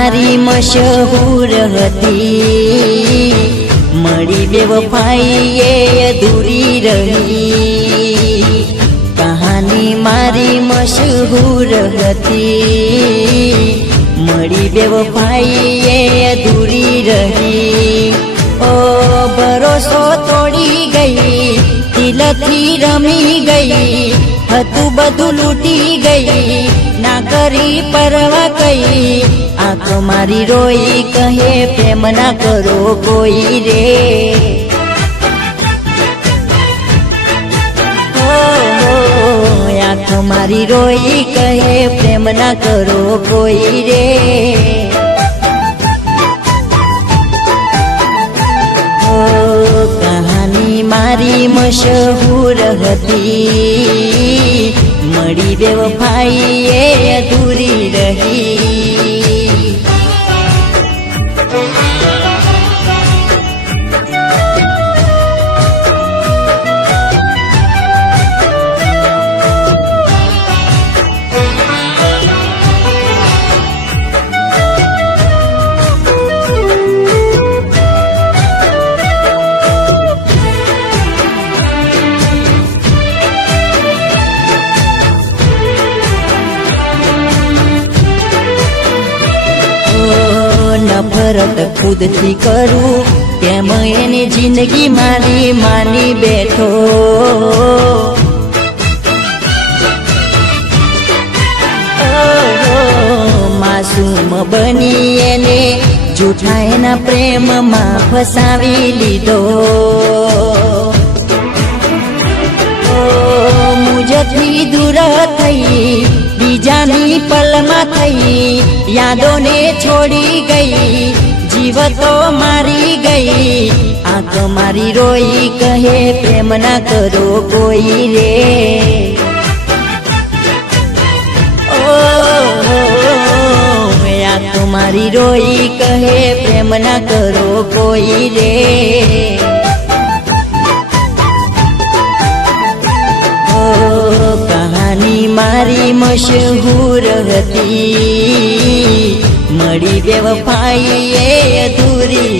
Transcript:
मारी मशहूर हती, मड़ी बेवफाई ये अधूरी रही। कहानी मारी मशहूर हती, मड़ी बेवफाई ये अधूरी रही। ओ भरोसो तोड़ी गई, दिल थी रमी गई, हतु बधु लूटी गई, ना करी परवा कई। आँख मारी रोई कहे प्रेम ना करो कोई रे। आँख मारी रोई कहे प्रेम ना करो कोई रे। कहानी मारी मशहूर हती, मड़ी बेवफाई ये अधूरी रही। नफरत खुद थी करूं तेम एनी जिंदगी मारी मानी बैठो। मासूम बनी एने जूठा एना प्रेम में फसावी लीधो। मुझथी दूर थई बीजानी पलमा थई, यादों ने छोड़ी गई, जीवतो मारी गई। आँख मारी रोई कहे प्रेम ना करो कोई रे। आँख मारी रोई कहे प्रेम ना करो कोई रे। कहानी मारी मशहूर हती, मड़ी बेवफाई ये अधूरी